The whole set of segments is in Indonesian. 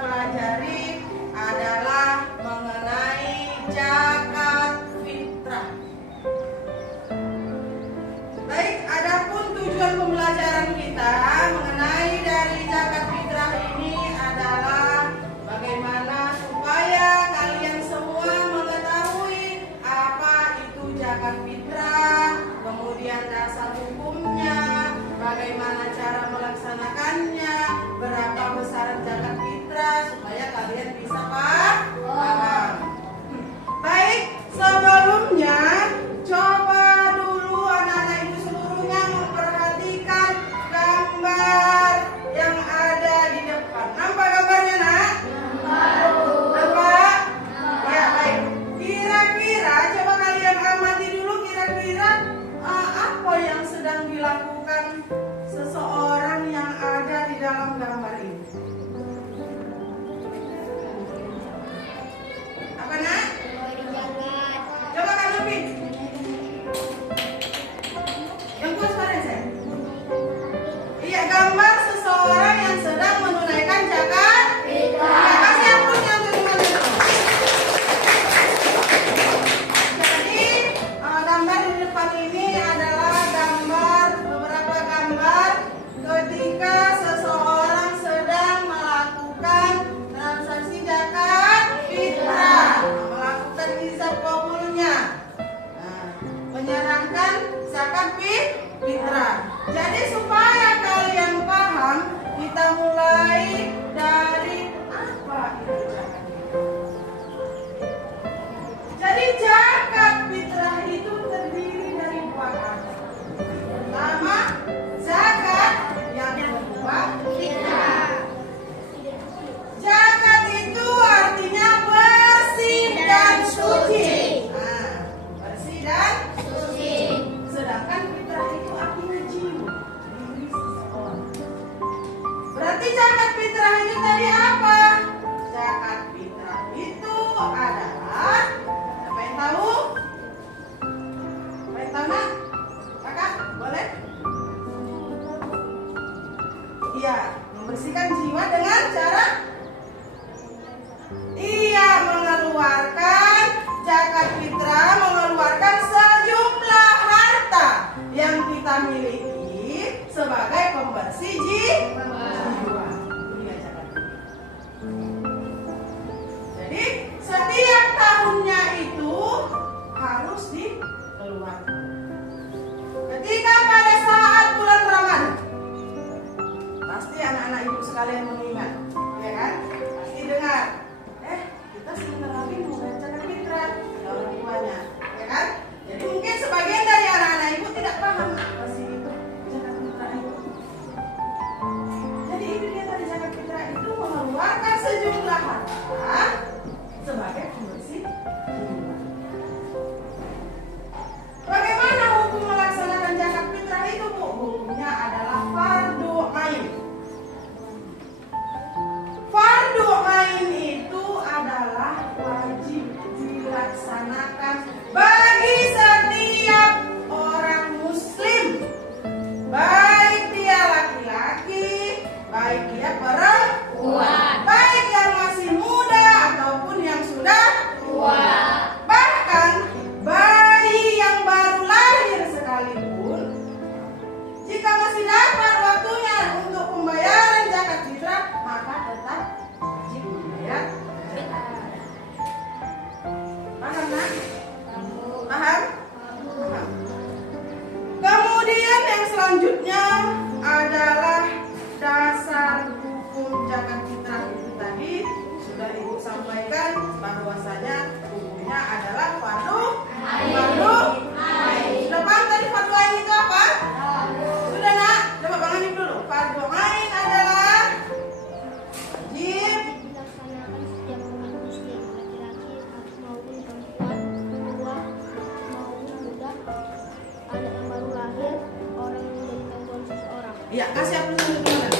pelajari adalah mengenai zakat fitrah. Baik, adapun tujuan pembelajaran kita mengenai dari zakat fitrah ini adalah bagaimana supaya kalian semua mengetahui apa itu zakat fitrah, kemudian dasar hukumnya, bagaimana cara melaksanakannya, berapa besaran zakat fitrah, supaya kalian bisa paham. Baik, sebelumnya coba dulu anak-anak ibu seluruhnya memperhatikan gambar yang ada di depan. Nampak gambarnya, nak? Nampak? Ya, baik. Kira-kira coba kalian amati dulu, kira-kira apa yang sedang dilakukan seseorang yang ada di dalam gambar ini? Apa, nak? Coba Kak Lupi. Yang kuat suara saya. Iya, gambar seseorang yang sedang menunaikan zakat fitrah. Ya, kasih aplausnya untuk teman-teman. Jadi, gambar di depan ini adalah gambar, beberapa gambar ketika seseorang sedang melakukan transaksi zakat fitrah, melakukan hisab qabulnya, menyerahkan zakat fitrah. Jadi supaya kalian paham, kita mulai dari apa itu zakat fitrah. Jadi zakat fitrah itu terdiri dari dua hal. Pertama, zakat, yang kedua fitrah. Zakat itu artinya bersih dan suci. Bersih dan suci. Sedangkan fitrah itu artinya jiwa, diri seseorang. Berarti zakat fitrah itu tadi apa? Zakat fitrah itu adalah, siapa yang tahu? Siapa yang tahu, nak? Kakak, boleh? Iya, membersihkan jiwa dengan cara mengeluarkan zakat fitrah, mengeluarkan sejumlah harta yang kita miliki sebagai pembersih jiwa. Iya, zakat fitrah. Jadi setiap tahunnya itu harus dikeluarkan. Ketika pada saat bulan Ramadan, pasti anak-anak ibu sekalian mengingat, ya kan? Pasti dengar, kita sebentar lagi mau bayar zakat fitrah ke orang tuanya, ya kan? Jadi mungkin sebagian dari anak-anak ibu tidak paham apa sih itu zakat fitrah itu. Jadi itu dia tadi, zakat fitrah itu mengeluarkan sejumlah harta sebagai pembersih jiwa. Bagaimana hukum melaksanakan zakat fitrah itu, Bu? Hukumnya adalah fardu ain. Fardu ain itu adalah wajib dilaksanakan bagi setiap orang muslim, baik dia laki-laki, baik dia perempuan, baik yang masih muda ataupun yang sudah tua, bahkan bayi yang baru lahir sekalipun, jika masih dapat waktunya untuk pembayaran zakat fitrah, maka tetap wajib membayar zakat. Paham, nak? Paham? Paham. Kemudian yang selanjutnya adalah dasar hukum zakat fitrah itu tadi sudah ibu sampaikan bahwasanya hukumnya adalah fardu ain. Sudah paham tadi fardu ain itu apa? Sudah, nak? Coba bangunin dulu. Fardu ain adalah wajib dilaksanakan setiap umat muslim, laki-laki maupun perempuan, tua maupun muda, anak yang baru lahir, orang yang menjadi gangguan seseorang. Iya, kasih aplaus untuk teman.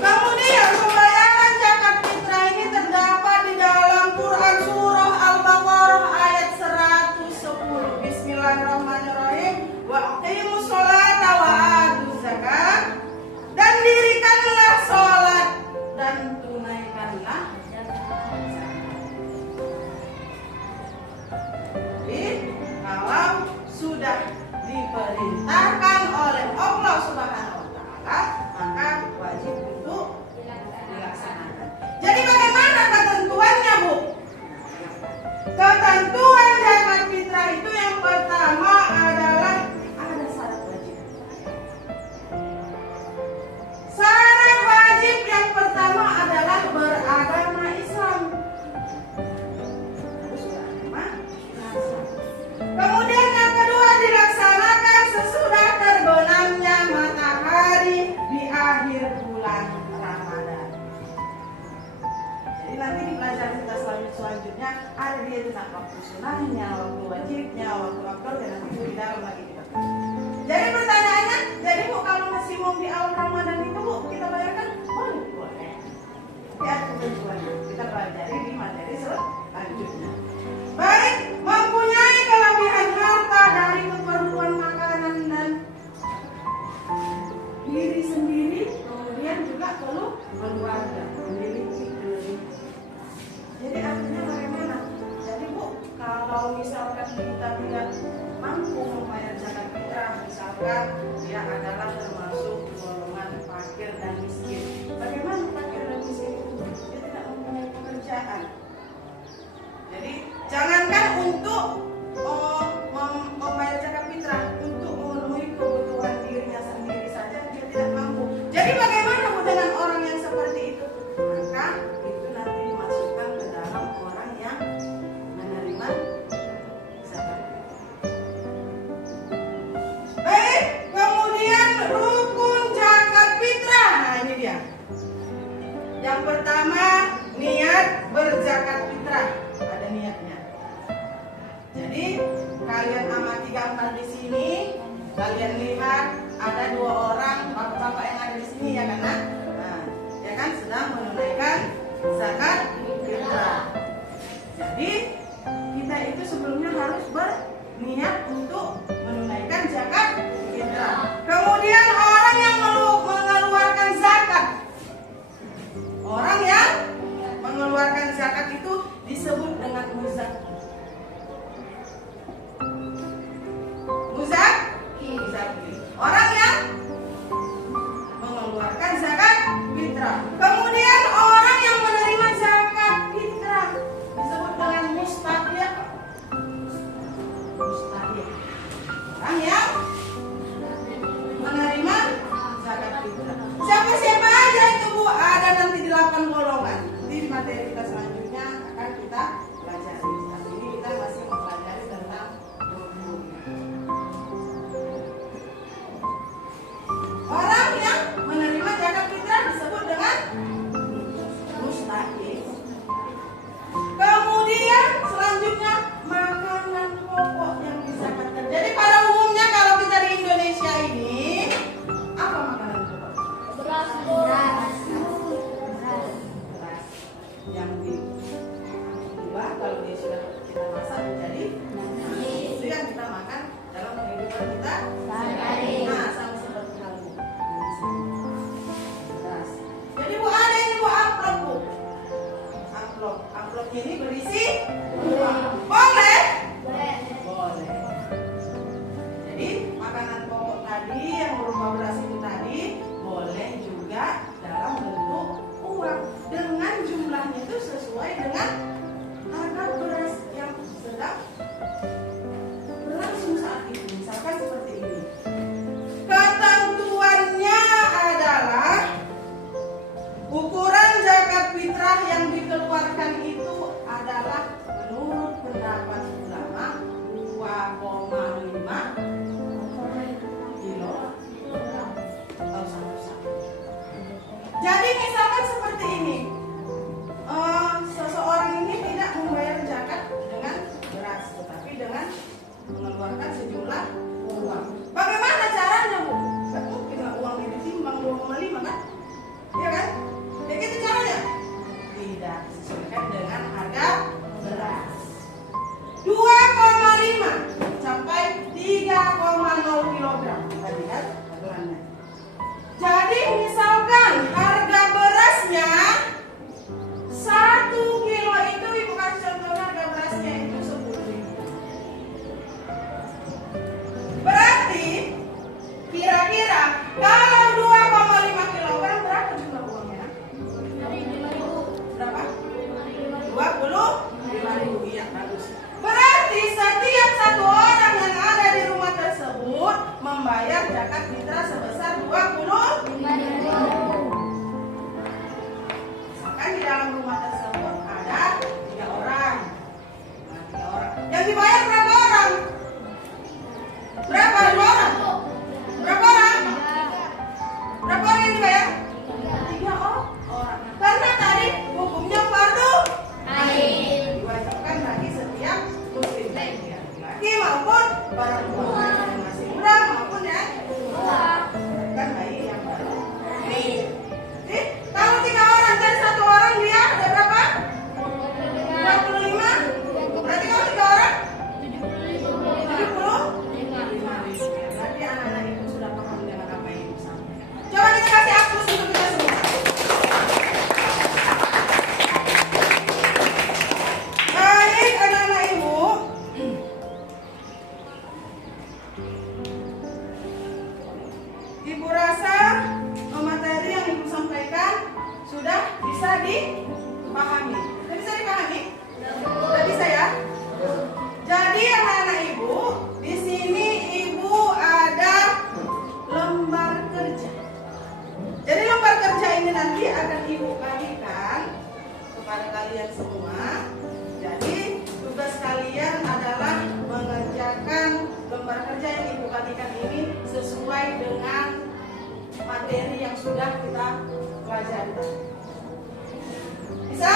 Kemudian pembayaran zakat fitrah ini terdapat di dalam Quran surah Al-Baqarah ayat 110. Bismillahirrahmanirrahim. Wa aqimus sholata wa atuz zakat. waktu sunahnya, waktu wajibnya, waktu afdolnya, nanti itu di dalam lagi kita. Jadi pertanyaannya, jadi Bu kalau masih mau di awal Ramadan itu Bu kita bayarkan? Boleh. Ya ketentuannya kita pelajari di materi selanjutnya. Baik, mempunyai kelebihan harta dari keperluan makanan dan diri sendiri, kemudian juga keluarga, memiliki kelebihan. Jadi artinya bagaimana? Jadi Bu, kalau misalkan kita tidak mampu membayar zakat fitrah, misalkan dia adalah termasuk golongan fakir dan miskin. Bagaimana fakir dan miskin itu? Dia tidak mempunyai pekerjaan. Jadi jangankan untuk membayar zakat fitrah, untuk memenuhi kebutuhan dirinya sendiri saja dia tidak mampu. Jadi bagaimana Bu dengan orang yang seperti itu? Maka itu nanti dimasukkan ke dalam orang yang menerima zakat. Baik, kemudian rukun zakat fitrah. Nah ini dia. Yang pertama, niat berzakat fitrah. Ada niatnya. Jadi kalian amati gambar di sini, kalian lihat ada dua orang bapak-bapak yang ada di sini ya kan? Nah, ya kan sedang menunaikan zakat fitrah. Jadi kita itu sebelumnya harus berniat untuk menunaikan zakat fitrah. Kemudian orang yang mengeluarkan zakat, orang yang mengeluarkan zakat itu disebut dengan muzaki. Orang yang mengeluarkan zakat fitrah. Kemudian orang yang menerima zakat fitrah disebut dengan mustahil. Mustahil. Orang yang menerima zakat fitrah. Siapa-siapa aja itu Bu, ada nanti 8 golongan. Nanti di materi kita selanjutnya akan kita pelajari. Saat ini kita masih mempelajari tentang rukun. Orang yang menerima zakat fitrah disebut dengan mustahil. Kemudian selanjutnya makanan pokok yang dizakatkan. Jadi pada umumnya kalau kita di Indonesia ini apa makanan pokok? Beras. Yang dibuat kalau dia sudah kita masak menjadi itu yang kita makan dalam kehidupan kita sehari-hari. Nah, sama seperti hal Bu. Beras. Jadi Bu ada ini Bu amplop Bu. Amplopnya ini berisi uang. Boleh? Boleh. Jadi makanan pokok tadi yang berupa beras itu tadi boleh juga dalam bentuk uang dengan jumlahnya itu sesuai dengan harga beras yang sedang berlangsung saat itu. Misalkan seperti ini. Ketentuannya adalah ukuran zakat fitrah yang dikeluarkan itu adalah menurut pendapat ulama 2,5 kilo atau 1 Jadi misalkan seperti ini, seseorang ini tidak membayar zakat dengan beras, tetapi dengan mengeluarkan sejumlah uang. Bagaimana caranya Bu? Gak mungkin lah uangnya ditimbang 2,5 kan? Iya kan? Ya gitu caranya? Tidak, disesuaikan dengan harga beras. 2,5 sampai 3,0 kilogram. Kita lihat bagaimana. Jadi misalkan harga berasnya 1 kilo itu Ibu kasih contoh harga berasnya itu 10.000. Berarti kira-kira kalau 2,5 ini nanti akan Ibu bagikan kepada kalian semua. Jadi tugas kalian adalah mengerjakan lembar kerja yang Ibu bagikan ini sesuai dengan materi yang sudah kita pelajari. Bisa?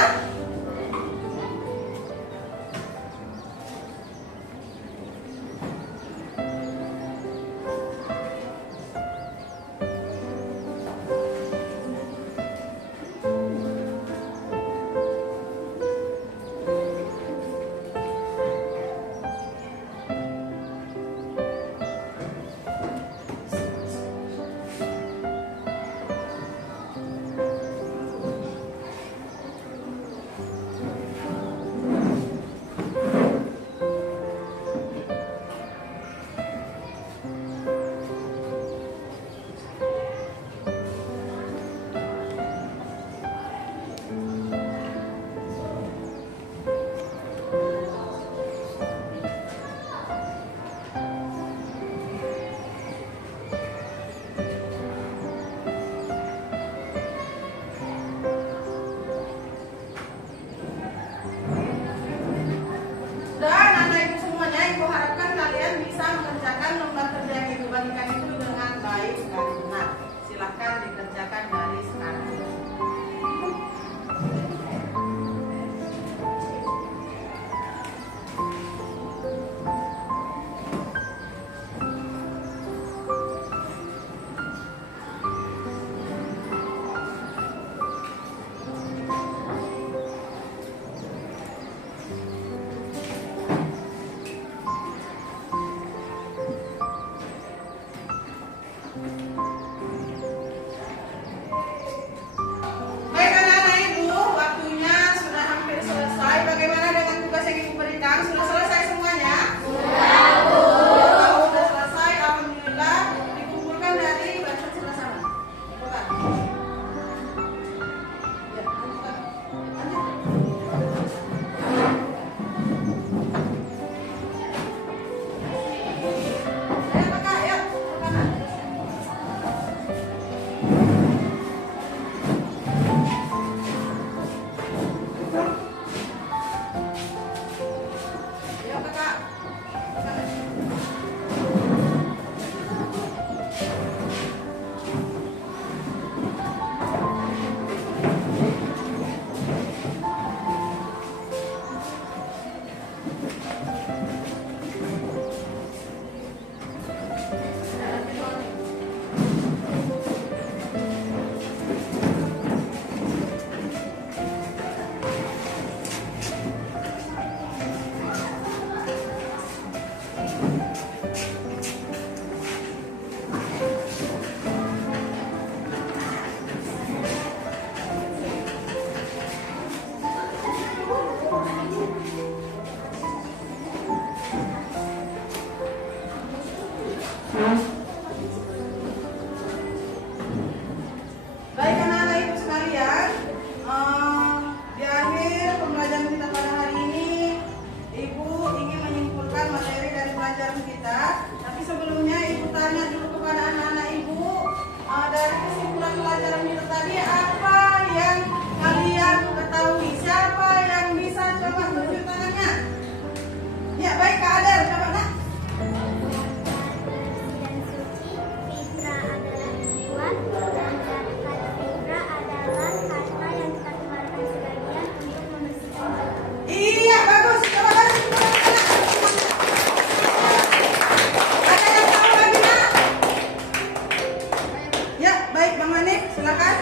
Baik anak-anak ibu sekalian, di akhir pembelajaran kita pada hari ini, ibu ingin menyimpulkan materi dari pelajaran kita. Tapi sebelumnya ibu tanya dulu kepada anak-anak ibu, dari kesimpulan pelajaran kita tadi apa yang kalian ketahui? Siapa yang bisa coba tunjuk tangannya? Ya baik Kak Adel, coba nak. Iya bagus, coba lagi. Ada yang tahu lagi nak? Ya baik Bang Mane, silakan.